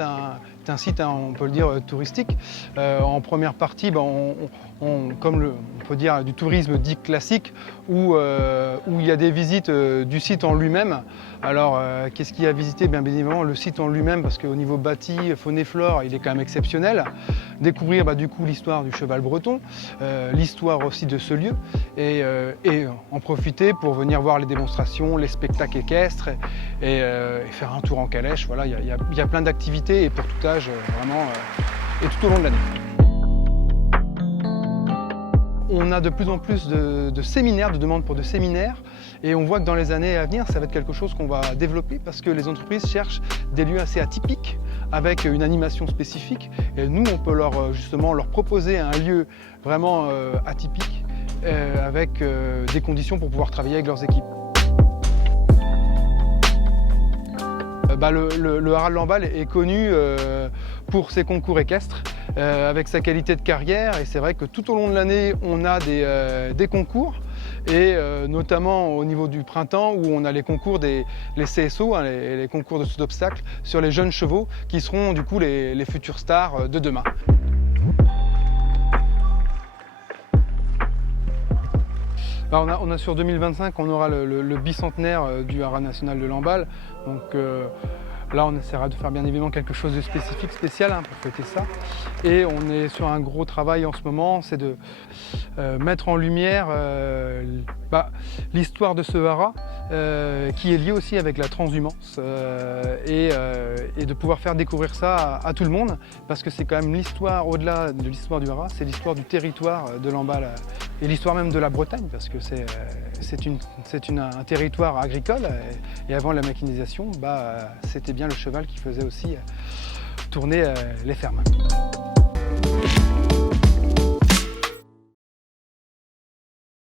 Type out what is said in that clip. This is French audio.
est un site, on peut le dire, touristique. En première partie, on peut dire du tourisme dit classique, où il y a des visites du site en lui-même. Alors, qu'est-ce qu'il y a à visiter? Bien évidemment, le site en lui-même, parce qu'au niveau bâti, faune et flore, il est quand même exceptionnel. Découvrir du coup l'histoire du cheval breton, l'histoire aussi de ce lieu, et en profiter pour venir voir les démonstrations, les spectacles équestres, et faire un tour en calèche. Voilà, il y a plein d'activités, et pour tout âge, vraiment, et tout au long de l'année. On a de plus en plus de séminaires, de demandes pour de séminaires, et on voit que dans les années à venir, ça va être quelque chose qu'on va développer parce que les entreprises cherchent des lieux assez atypiques avec une animation spécifique, et nous on peut justement leur proposer un lieu vraiment atypique avec des conditions pour pouvoir travailler avec leurs équipes. Le Haras de Lamballe est connu pour ses concours équestres, avec sa qualité de carrière, et c'est vrai que tout au long de l'année on a des concours, et notamment au niveau du printemps où on a les concours les CSO, hein, les concours de saut d'obstacles sur les jeunes chevaux qui seront du coup les futures stars de demain. Alors on a sur 2025, on aura le bicentenaire du Haras national de Lamballe. Donc là, on essaiera de faire bien évidemment quelque chose de spécifique, spécial, hein, pour fêter ça. Et on est sur un gros travail en ce moment, c'est de mettre en lumière l'histoire de ce haras, qui est lié aussi avec la transhumance, et de pouvoir faire découvrir ça à tout le monde, parce que c'est quand même l'histoire, au-delà de l'histoire du haras, c'est l'histoire du territoire de Lamballe, et l'histoire même de la Bretagne, parce que c'est un territoire agricole, et avant la machinisation, c'était bien le cheval qui faisait aussi tourner les fermes.